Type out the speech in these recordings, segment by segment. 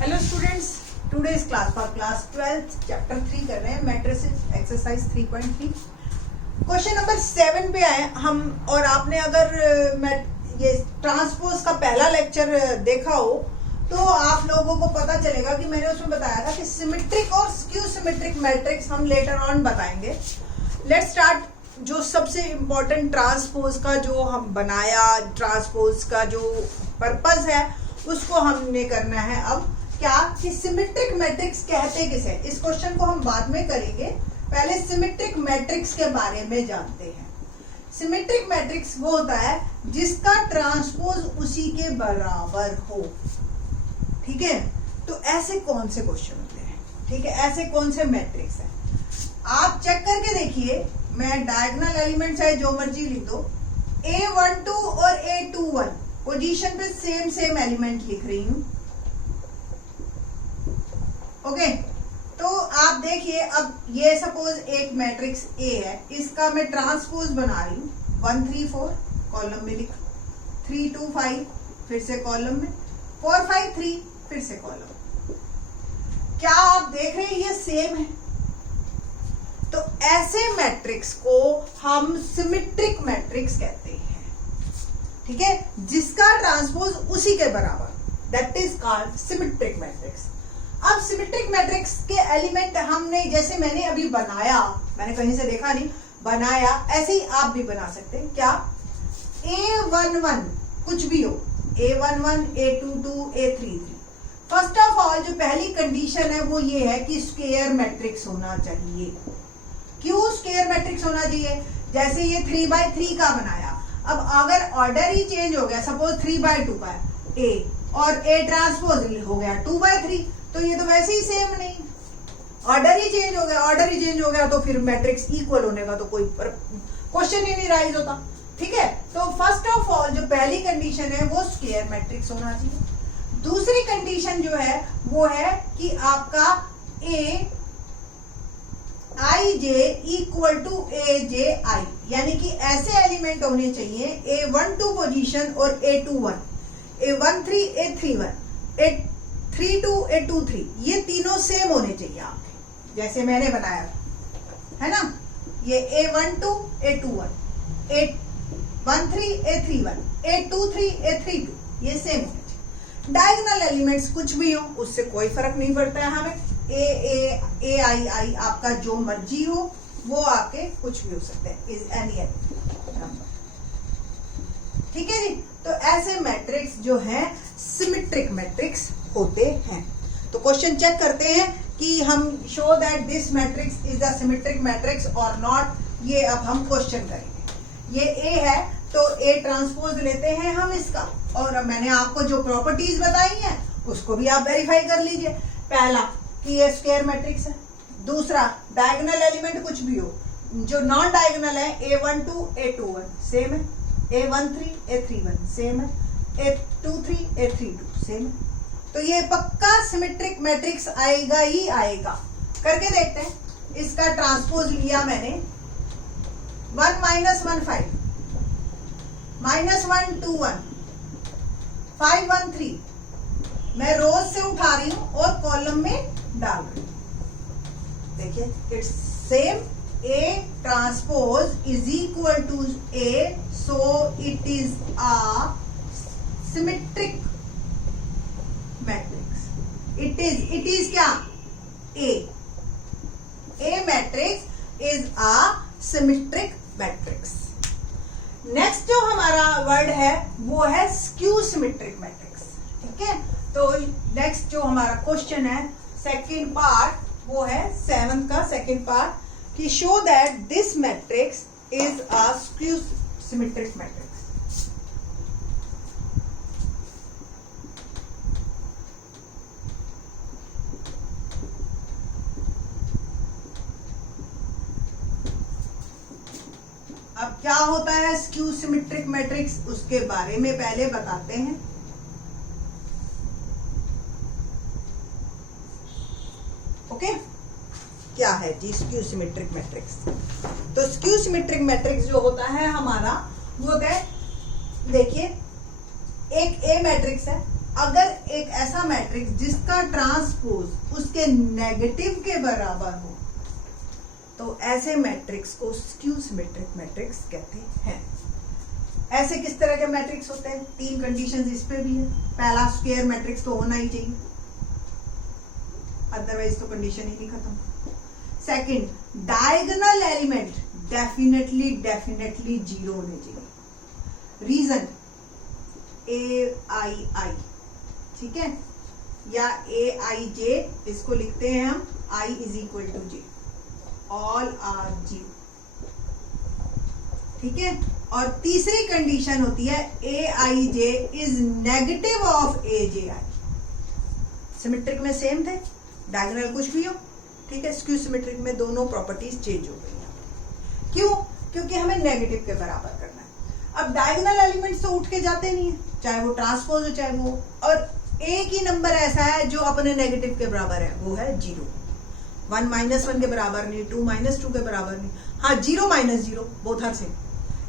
Hello students, today's class for class 12 chapter 3 कर रहे हैं मैट्रिसेस एक्सरसाइज 3.3 क्वेश्चन नंबर 7 पे आए हम। और आपने अगर ये ट्रांसपोज का पहला लेक्चर देखा हो तो आप लोगों को पता चलेगा कि मैंने उसमें बताया था कि सिमेट्रिक और स्क्यू सिमेट्रिक मैट्रिक्स हम लेटर ऑन बताएंगे। Let's start. जो सबसे इम्पोर्टेंट ट्रांसपोज का जो हम बनाया, ट्रांसपोज का जो पर्पस है उसको हमने करना है। अब क्या कि सिमेट्रिक मैट्रिक्स कहते किसे, इस क्वेश्चन को हम बाद में करेंगे, पहले सिमेट्रिक मैट्रिक्स के बारे में जानते हैं। सिमेट्रिक मैट्रिक्स वो होता है जिसका ट्रांसपोज उसी के बराबर हो। ठीक है, तो ऐसे कौन से क्वेश्चन होते हैं, ठीक है, ऐसे कौन से मैट्रिक्स है आप चेक करके देखिए। मैं डायगोनल एलिमेंट चाहे जो मर्जी लिख दो, A12 और A21 पोजीशन पे सेम एलिमेंट लिख रही हूं। ओके, तो आप देखिए, अब ये सपोज एक मैट्रिक्स A है, इसका मैं ट्रांसपोज बना रही हूं। 1 3 4 कॉलम में लिख, 3 2 5 फिर से कॉलम में, 4 5 3 फिर से कॉलम। क्या आप देख रहे हैं ये सेम है? तो ऐसे मैट्रिक्स को हम सिमेट्रिक मैट्रिक्स कहते हैं। ठीक है, जिसका ट्रांसपोज उसी के बराबर, that is called symmetric matrix. अब सिमेट्रिक मैट्रिक्स के एलिमेंट हमने, जैसे मैंने अभी बनाया, मैंने कहीं से देखा नहीं, बनाया, ऐसे ही आप भी बना सकते हैं। क्या A11 कुछ भी हो, A11 A22 A33। First of all जो पहली कंडीशन है वो ये है कि स्क्वायर मैट्रिक्स होना चाहिए। क्यों स्क्वायर मैट्रिक्स होना चाहिए? जैसे ये 3/3 का बनाया, अब अगर ऑर्डर ही चेंज हो गया, सपोज 3/2 का A और A ट्रांसपोज हो गया 2/3, तो ये तो वैसे ही सेम नहीं, ऑर्डर ही चेंज हो गया। ऑर्डर ही चेंज हो गया तो फिर मैट्रिक्स इक्वल होने का तो कोई क्वेश्चन ही नहीं राइज होता। ठीक है, तो फर्स्ट ऑफ ऑल जो पहली कंडीशन है वो स्क्वायर मैट्रिक्स होना चाहिए। दूसरी कंडीशन जो है वो है कि आपका Aij इक्वल टू AJI, यानी कि ऐसे एलिमेंट होने चाहिए A12 पोजीशन और A21, A13 A31 A32 A23, ये तीनों सेम होने चाहिए आपके, जैसे मैंने बनाया है ना। ये A12 A21 A13 A31 A23 A32 ये सेम होने चाहिए। डायगोनल एलिमेंट्स कुछ भी हो उससे कोई फर्क नहीं पड़ता है हमें। AI आपका जो मर्जी हो वो आपके कुछ भी हो सकते हैं, इज एनी नंबर। ठीक है जी, तो ऐसे मैट्रिक्स जो है सिमेट्रिक मैट्रिक्स होते हैं। तो क्वेश्चन चेक करते हैं कि हम show that this matrix is a symmetric matrix और नॉट। ये अब हम क्वेश्चन करेंगे। ये A है तो A ट्रांसपोज लेते हैं हम इसका, और अब मैंने आपको जो प्रॉपर्टीज बताई हैं उसको भी आप वेरीफाई कर लीजिए। पहला कि ये स्क्वायर मैट्रिक्स है, दूसरा डायगोनल एलिमेंट कुछ भी हो, जो नॉन डायगोनल है A12 A21 सेम है, A13 A31 सेम है, A23 A32 सेम है। तो ये पक्का सिमेट्रिक मैट्रिक्स आएगा ही आएगा। करके देखते हैं। इसका ट्रांसपोज लिया मैंने, 1 -1 5 -1 2 1 5 1 3, मैं रोज से उठा रही हूं और कॉलम में डाल रही हूं। देखिए it's same, A transpose is equal to A, so it is a symmetric matrix. It is क्या? A matrix is a symmetric matrix. Next जो हमारा वर्ड है वो है स्क्यू सिमेट्रिक मैट्रिक्स। ठीक है, तो नेक्स्ट जो हमारा क्वेश्चन है सेकंड पार्ट वो है 7 का सेकंड पार्ट, कि show that this matrix is a skew symmetric matrix. अब क्या होता है स्क्यू सिमेट्रिक मैट्रिक्स, उसके बारे में पहले बताते हैं। ओके, क्या है जी स्क्यू सिमेट्रिक मैट्रिक्स? तो स्क्यू सिमेट्रिक मैट्रिक्स जो होता है हमारा वो होता है, देखिए एक A मैट्रिक्स है, अगर एक ऐसा मैट्रिक्स जिसका ट्रांसपोज उसके नेगेटिव के बराबर हो तो ऐसे मैट्रिक्स को स्क्यू सिमेट्रिक मैट्रिक्स कहते हैं। ऐसे किस तरह के मैट्रिक्स होते हैं? 3 कंडीशंस इस पे भी है। पहला, स्क्वायर मैट्रिक्स तो होना ही चाहिए, अदरवाइज तो कंडीशन ही नहीं खत्म। सेकंड, डायगोनल एलिमेंट डेफिनेटली 0 होने चाहिए। रीजन ai, ठीक है, या aij, इसको लिखते हैं हम i = j, ऑल आर 0, ठीक है। और तीसरी कंडीशन होती है aij is negative of aj। Symmetric में सेम थे, डायगोनल कुछ भी हो, ठीक है। स्क्यू सिमेट्रिक में दोनों प्रॉपर्टीज चेंज हो गई। क्यों? क्योंकि हमें नेगेटिव के बराबर करना है। अब डायगोनल एलिमेंट्स तो उठ के जाते नहीं है, चाहे वो ट्रांसपोज हो चाहे वो, और एक ही नंबर ऐसा है जो अपने नेगेटिव के बराबर है, वो है 0। 1 - 1 के बराबर नहीं, 2 - 2 के बराबर नहीं, हाँ 0 - 0 बोथ आर सेम,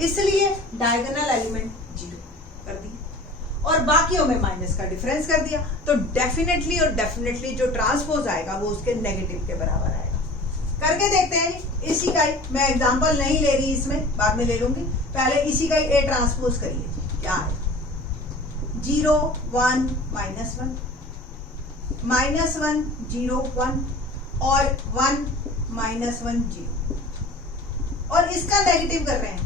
इसलिए डायगोनल एलिमेंट 0 कर दिया और बाकियों में माइनस का डिफरेंस कर दिया। तो डेफिनेटली और डेफिनेटली जो ट्रांसपोज आएगा वो उसके नेगेटिव के बराबर आएगा। करके देखते हैं इसी का ही, मैं एग्जांपल नहीं ले रही इसमें, बाद में ले लूंगी, पहले इसी का ही ए ट्रांसपोज करिए। क्या है? 0 1 -1 -1 0 1 और 1 -1 0, और इसका नेगेटिव कर रहे हैं,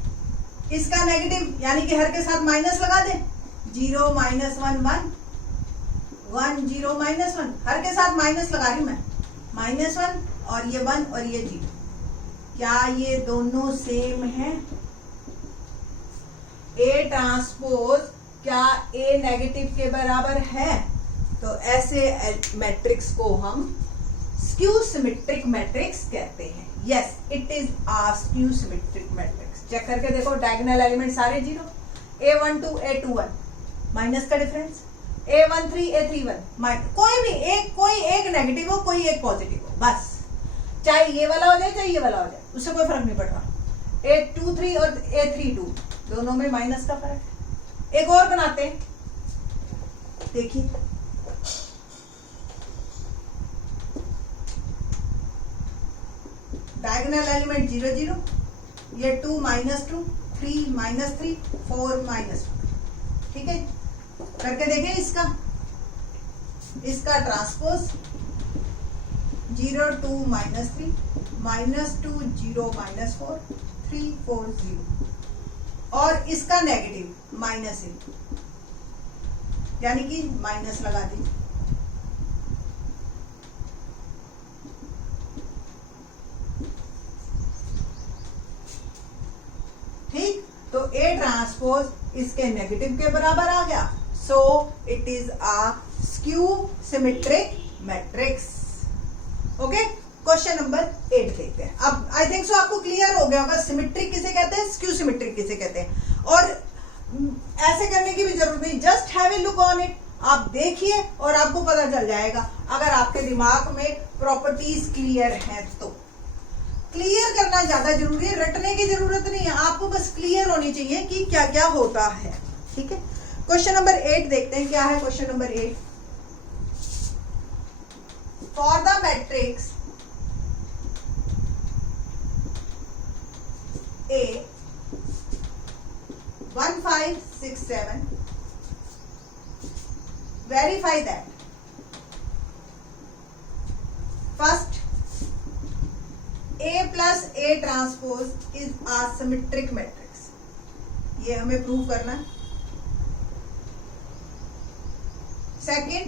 इसका नेगेटिव यानी कि हर के साथ माइनस लगा दे। 0 - 1 1 1 0 -1, हर के साथ माइनस लगा रही मैं, -1 और ये 1 और ये 0। क्या ये दोनों सेम है? ए ट्रांसपोज क्या ए नेगेटिव के बराबर है? तो ऐसे मैट्रिक्स को हम स्क्यू सिमेट्रिक मैट्रिक्स कहते हैं। Yes, it is a skew symmetric matrix. Check करके देखो, डायगोनल एलिमेंट सारे 0, a12 a21 माइनस का डिफरेंस, a13 a31 कोई एक नेगेटिव हो कोई एक पॉजिटिव हो, बस चाहे ये वाला हो जाए चाहे ये वाला हो जाए, उससे कोई फर्क नहीं पड़ रहा। a23 और a32 दोनों में माइनस का फर्क है। एक और बनाते हैं, देखिए डायगोनल एलिमेंट 0 0, ये 2 - 2 3 -3 4 -4, ठीक है। करके देखें इसका ट्रांसपोज 0 2 -3 -2 0 -4 3 4 0, और इसका नेगेटिव -1, यानी कि माइनस लगा दी। ठीक, तो ए ट्रांसपोज इसके नेगेटिव के बराबर आ गया, सो it is a skew symmetric matrix. Okay, question number 8 देखते हैं। अब आई थिंक सो आपको क्लियर हो गया होगा सिमेट्रिक किसे कहते हैं, स्क्यू सिमेट्रिक किसे कहते हैं, और ऐसे करने की भी जरूरत नहीं, just have a look on it. आप देखिए और आपको पता चल जाएगा, अगर आपके दिमाग में प्रॉपर्टीज क्लियर हैं तो। क्लियर करना ज्यादा जरूरी है, रटने की जरूरत नहीं है, आपको बस क्लियर होनी चाहिए कि क्या क्या होता है। ठीक है, क्वेश्चन नंबर 8 देखते हैं क्या है। Question number 8, for the matrix A 1 5 6 7 verify that first A plus A transpose is a symmetric matrix, ये हमें प्रूव करना है। Second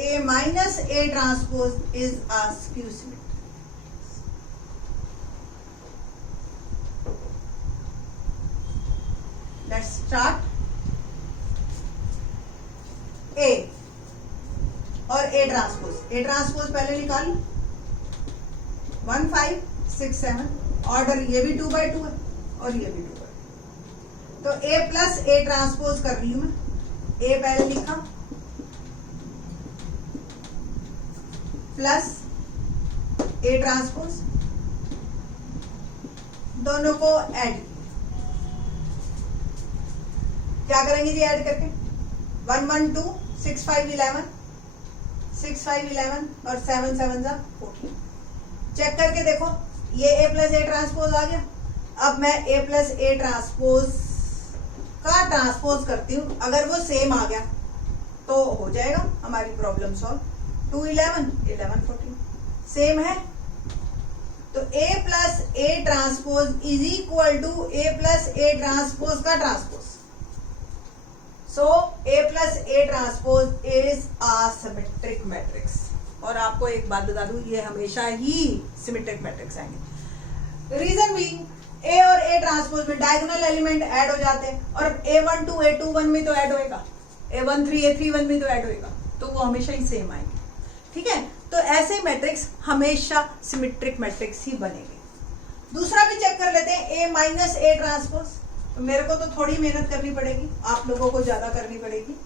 A minus A transpose is a skew symmetric। Let's start। A और A transpose पहले निकाल लो। 1 5 6 7, order ये भी 2 by 2 है और ये भी 2 by 2, तो A प्लस A ट्रांसपोज कर रही हूं मैं। A पहले लिखा प्लस A ट्रांसपोज, दोनों को ऐड, क्या करेंगे जी ऐड करके? 1 1 2 6 5 11 6 5 11 और 7 7 जा 14। चेक करके देखो, ये A प्लस ए ट्रांसपोज आ गया। अब मैं A प्लस ए ट्रांसपोज का ट्रांसपोज करती हूँ, अगर वो सेम आ गया तो हो जाएगा हमारी प्रॉब्लम सॉल्व। 2 11 11 14 सेम है, तो A plus A transpose is equal to A plus A transpose का transpose. So A plus A transpose is a symmetric matrix. और आपको एक बात बता दूं, ये हमेशा ही सिमेट्रिक मैट्रिक्स आएंगे। रीजन भी A और A ट्रांसपोज में डायगोनल एलिमेंट ऐड हो जाते हैं, और A12 A21 में तो ऐड होएगा, A13 A31 में तो ऐड होएगा, तो वो हमेशा ही सेम आएंगे। ठीक है, तो ऐसे मैट्रिक्स हमेशा सिमेट्रिक मैट्रिक्स ही बनेंगे। दूसरा भी चेक कर लेते हैं, A माइनस ए ट्रांसपोज। तो मेरे को तो थोड़ी मेहनत करनी पड़ेगी, आप लोगों को ज्यादा करनी पड़ेगी।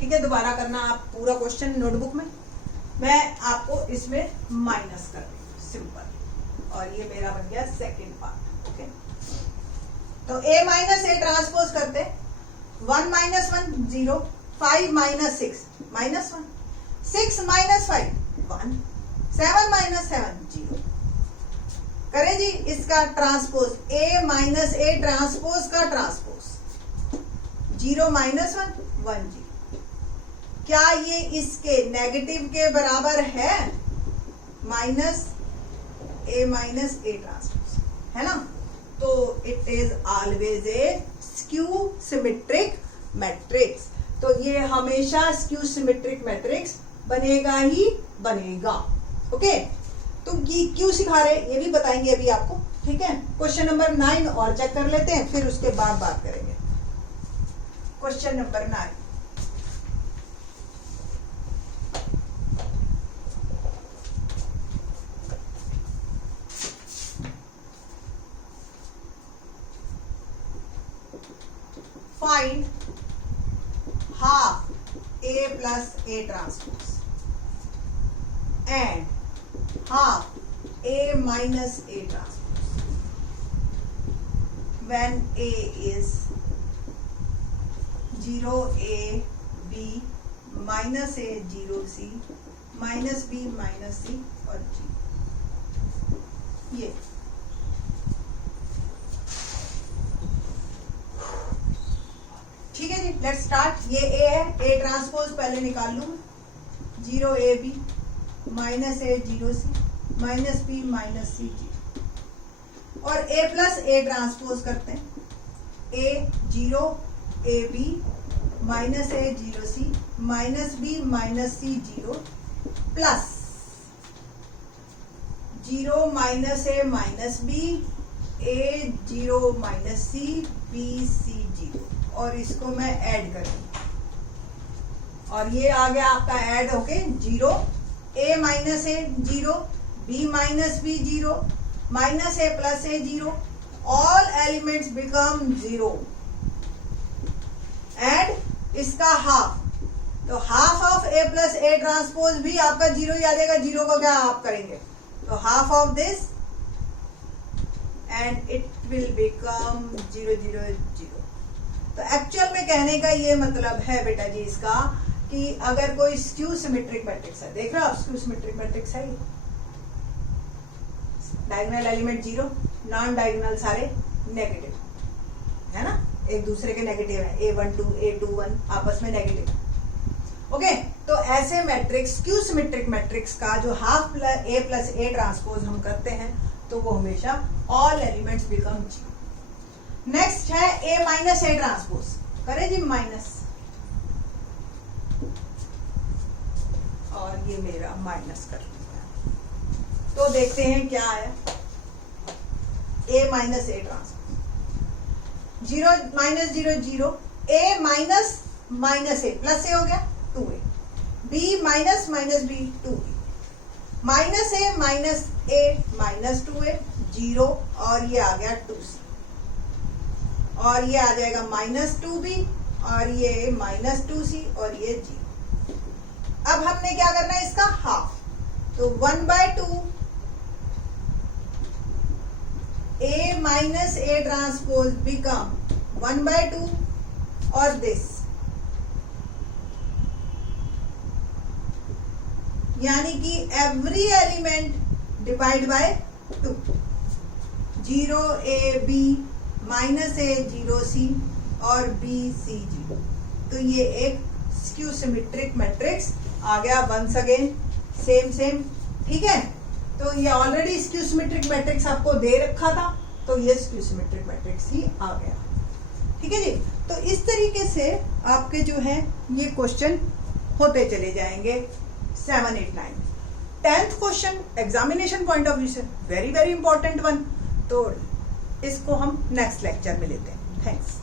ठीक है, दोबारा करना आप पूरा क्वेश्चन नोटबुक में, मैं आपको इसमें माइनस कर दूंगी सिंपल, और ये मेरा बन गया सेकेंड पार्ट। ओके, तो A माइनस ए ट्रांसपोज करते, 1 minus 1 0, 5 minus 6 minus 1, 6 minus 5 1, 7 minus 7 0। करें जी इसका transpose, A minus A transpose का ट्रांसपोज, 0 माइनस 1 1 0। क्या ये इसके नेगेटिव के बराबर है? Minus A minus A transpose है ना, तो it is always A skew symmetric matrix. तो ये हमेशा स्क्यू सिमेट्रिक मैट्रिक्स बनेगा ही बनेगा। ओके, तो ये क्यों सिखा रहे ये भी बताएंगे अभी आपको। ठीक है, क्वेश्चन नंबर 9 और चेक कर लेते हैं, फिर उसके बाद बात करेंगे। Question number 9, find half A plus A transpose and half A minus A transpose when A is 0 A B minus A 0 C minus B minus C और G। ये ठीक है जी, लेट्स स्टार्ट। ये A है, A ट्रांसपोज पहले निकाल लूँ, 0 A B minus A 0 C minus B minus C G, और A प्लस A ट्रांसपोज करते हैं, A 0 A B minus A 0 C minus B minus C 0 plus 0 minus A minus B A 0 minus C B C 0, और इसको मैं add करूंगी, और ये आ गया आपका ऐड होके 0 A minus A 0 B minus B 0 minus A plus A 0, all elements become 0, and इसका हाफ, तो half of A plus A transpose भी आपका 0 ही आ जाएगा। 0 को क्या आप करेंगे, तो half of this and it will become 0 0 0। तो एक्चुअल में कहने का ये मतलब है बेटा जी इसका, कि अगर कोई स्क्यू सिमेट्रिक मैट्रिक्स है, देख रहे हो आप, स्क्यू सिमेट्रिक मैट्रिक्स है ये, डायगोनल एलिमेंट 0, नॉन डायगोनल सारे नेगेटिव है ना, एक दूसरे के नेगेटिव है, A12 A21 आपस में नेगेटिव। ओके, तो ऐसे मैट्रिक्स स्क्यू सिमेट्रिक मैट्रिक्स का जो half A plus A transpose हम करते हैं, तो वो हमेशा ऑल एलिमेंट्स बिकम 0। नेक्स्ट है A माइनस ए ट्रांसपोज, करें जी माइनस, और ये मेरा माइनस कर दिया, तो देखते हैं क्या है। A minus A transpose 0 minus 0 0, A minus minus A plus A हो गया 2A, B minus minus B 2B, minus A minus A minus 2A 0, और ये आ गया 2C, और ये आ जाएगा माइनस 2B, और ये माइनस 2C, और ये 0। अब हमने क्या करना है इसका हाफ, तो 1/2 A minus A transpose become 1/2, और दिस यानी कि every element divide by 2, 0ab -a 0c और bcg। तो ये एक स्क्यू सिमेट्रिक मैट्रिक्स आ गया वंस अगेन, सेम। ठीक है, तो ये ऑलरेडी स्क्यू सिमेट्रिक मैट्रिक्स आपको दे रखा था, तो ये स्क्यू सिमेट्रिक मैट्रिक्स ही आ गया। ठीक है जी, तो इस तरीके से आपके जो है ये क्वेश्चन होते चले जाएंगे 7, 8, 9। 10th question examination point of view से वेरी इंपॉर्टेंट वन, तो इसको हम नेक्स्ट लेक्चर में लेते हैं। थैंक्स।